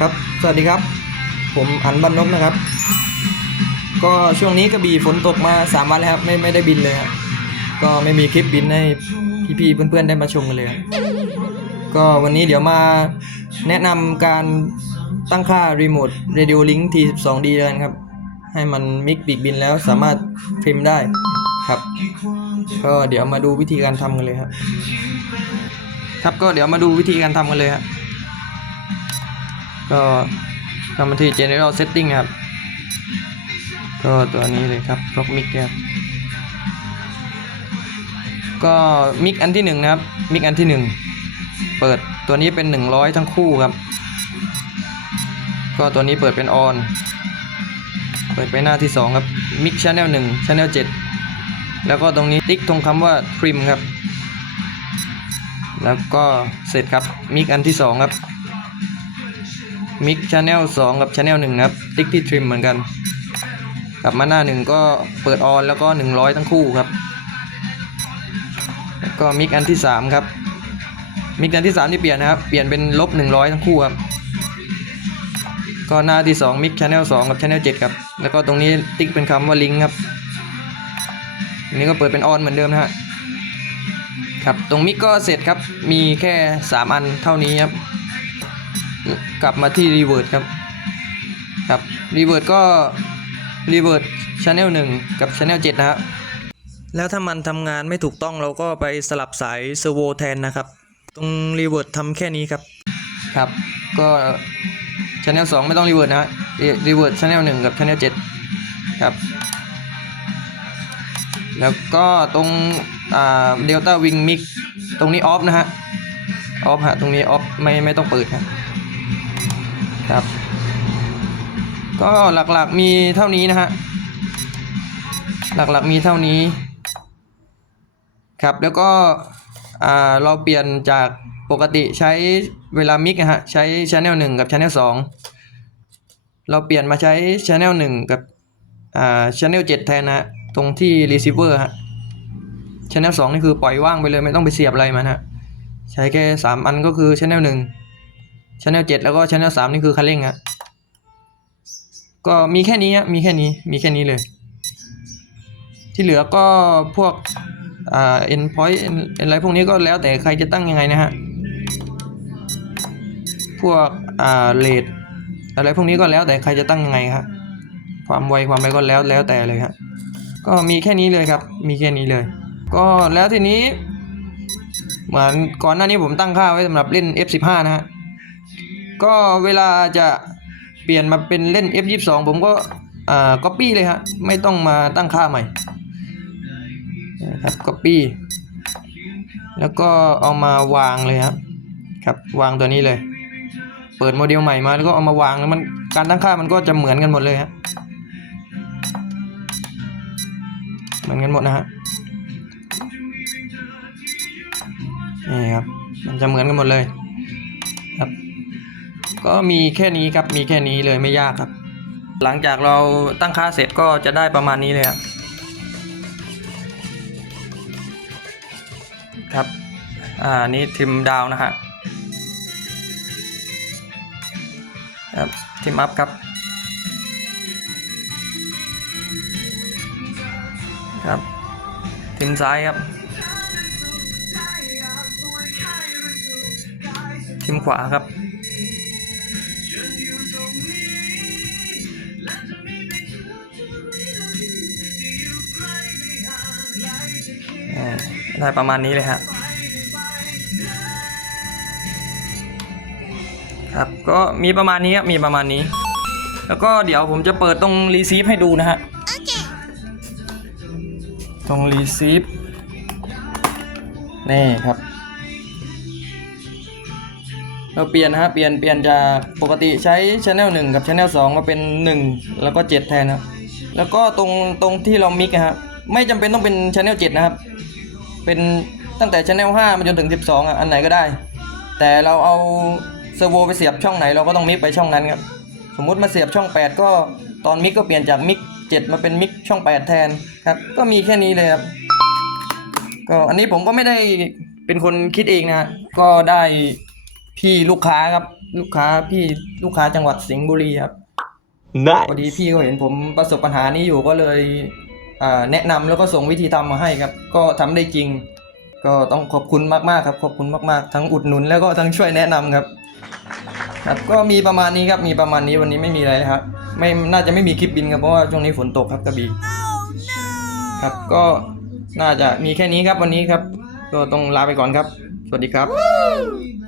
ครับ สวัสดีครับ ผมอันบันนกนะครับ ก็ช่วงนี้กระบี่ฝนตกมาสามวันแล้วครับ ไม่ไม่ได้บินเลยครับก็ไม่มีคลิปบินให้พี่ๆเพื่อนๆได้มาชมกันเลยครับก็วันนี้เดี๋ยวมาแนะนำการตั้งค่ารีโมท Radio Link T12D กันครับ ให้มันมิกปีกบินแล้วสามารถทริมได้ครับ ก็เดี๋ยวมาดูวิธีการทำกันเลยครับ ครับก็เดี๋ยวมาดูวิธีการทำกันเลยครับ ก็ทำมาที่ general setting ครับ ก็ตัวนี้เลยครับล็อกมิกครับก็มิกอันที่หนึ่งนะครับมิกอันที่หนึ่งเปิดตัวนี้เป็นหนึ่งร้อยทั้งคู่ครับ ก็ตัวนี้เปิดเป็นออนเปิดไปหน้าที่สองครับมิกช n แนลหนึ่งช n แนลเจ็ดแล้วก็ตรงนี้ติ๊กตรงคำว่า trim ครับ แล้วก็เสร็จครับมิกอันที่สองครับ มิกช n แนลสองกับช n แนลหนึ่งครับติ๊กที่ทริมเหมือนกันกลับมาหน้าหนึ่งก็เปิดออนแล้วก็หนึ่งร้อยทั้งคู่ครับ แล้วก็มิกอันที่สามครับ มิกอันที่สามที่เปลี่ยนนะครับ เปลี่ยนเป็นลบหนึ่งร้อยทั้งคู่ครับ ก็หน้าที่สองมิกช n แนลสองกับช n แนลเจ็ดครับ แล้วก็ตรงนี้ติ๊กเป็นคำว่าลิงก์ครับอันนี้ก็เปิดเป็นออนเหมือนเดิมนะฮะครับ ตรงมิกก็เสร็จครับ มีแค่ 3 อันเท่านี้ครับ กลับมาที่รีเวิร์ดครับครับรีเวิร์ดก็รีเวิร์ดช n แนลหนึ่งกับช n แนลเจ็ดนะครับแล้วถ้ามันทำงานไม่ถูกต้องเราก็ไปสลับสายเซอร์โวแทนนะครับ ตรงรีเวิร์ดทำแค่นี้ครับ ครับ ก็ช n แนลสองไม่ต้องรีเวิร์ดนะรีเวิร์ดช n แนลหนึ่งกับช n แนลเจ็ดครับ แล้วก็ตรงอ่าเดลต้าวิงมิกตรงนี้ออฟนะฮะออฟฮะตรงนี้ออฟไม่ไม่ต้องเปิดครับ ครับ ก็หลักๆมีเท่านี้นะฮะหลักๆมีเท่านี้ ครับแล้วก็เราเปลี่ยนจากปกติใช้เวลามิกนะฮะใช้ช n แนลหนึ่งกับช n แนลสองเราเปลี่ยนมาใช้ช n แนลหนึ่งกับอ่าช n แนลเจ็ดแทนนะตรงที่ receiver ฮะช n แนลสองนี่คือปล่อยว่างไปเลยไม่ต้องไปเสียบอะไรมันฮะ ใช้แค่สามอันก็คือช n แนลหนึ่ง ชแนลเจ็ดแล้วก็ชแนลสามนี่คือคันเร่งฮะก็มีแค่นี้ฮะมีแค่นี้ มีแค่นี้เลย ที่เหลือก็พวกอ่า endpoint อะไรพวกนี้ก็แล้วแต่ใครจะตั้งยังไงนะฮะ พวกอ่า rate อะไรพวกนี้ก็แล้วแต่ใครจะตั้งยังไงครับความไวความอะไรก็แล้วแล้วแต่เลยครับก็มีแค่นี้เลยครับ มีแค่นี้เลย ก็แล้วทีนี้ เหมือนก่อนหน้านี้ผมตั้งค่าไว้สำหรับเล่น F15 นะฮะ ก็เวลาจะเปลี่ยนมาเป็นเล่น F22 ผมก็อ่า copy เลยฮะไม่ต้องมาตั้งค่าใหม่นะครับ copy แล้วก็เอามาวางเลยครับครับ วางตัวนี้เลย เปิดโมเดลใหม่มาแล้วก็เอามาวางแล้วมันการตั้งค่ามันก็จะเหมือนกันหมดเลยฮะเหมือนกันหมดนะฮะนี่ครับ มันจะเหมือนกันหมดเลยครับ ก็มีแค่นี้ครับมีแค่นี้เลยไม่ยากครับ หลังจากเราตั้งค่าเสร็จก็จะได้ประมาณนี้เลยครับครับอ่านี่ทิมดาวนะฮะครับทิมอัพครับครับทิมซ้ายครับ ทิมขวาครับ ได้ประมาณนี้เลยครับครับก็มีประมาณนี้ครับมีประมาณนี้ แล้วก็เดี๋ยวผมจะเปิดตรงรีซีฟให้ดูนะฮะตรงรีซีฟนี่ครับ เราเปลี่ยนนะฮะเปลี่ยนเปลี่ยนจากปกติใช้ Channel 1กับ Channel 2มาเป็น1แล้วก็7แทนครับแล้วก็ตรงตรงที่เรามิกนะครับไม่จำเป็นต้องเป็น Channel 7นะครับ เป็นตั้งแต่ Channel 5มาจนถึง 12อะอันไหนก็ได้ แต่เราเอาเซอร์โวไปเสียบช่องไหนเราก็ต้องมิกไปช่องนั้นครับสมมุติมาเสียบช่อง 8 ก็ตอนมิกก็เปลี่ยนจากมิก7มาเป็นมิกช่อง 8 แทนครับก็มีแค่นี้เลยครับก็อันนี้ผมก็ไม่ได้เป็นคนคิดเองนะฮะก็ได้พี่ลูกค้าครับลูกค้าพี่ลูกค้าจังหวัดสิงห์บุรีครับพอดีพี่เขาเห็นผมประสบปัญหานี้อยู่ก็เลยอ่า แนะนำแล้วก็ส่งวิธีทำมาให้ครับ ก็ทำได้จริง ก็ต้องขอบคุณมากๆครับ ขอบคุณมากๆ ทั้งอุดหนุนแล้วก็ทั้งช่วยแนะนำครับครับ ก็มีประมาณนี้ครับมีประมาณนี้วันนี้ไม่มีอะไรครับ ไม่น่าจะไม่มีคลิปบินครับเพราะว่าช่วงนี้ฝนตกครับกระบี่ครับก็น่าจะมีแค่นี้ครับวันนี้ครับ ก็ต้องลาไปก่อนครับ สวัสดีครับ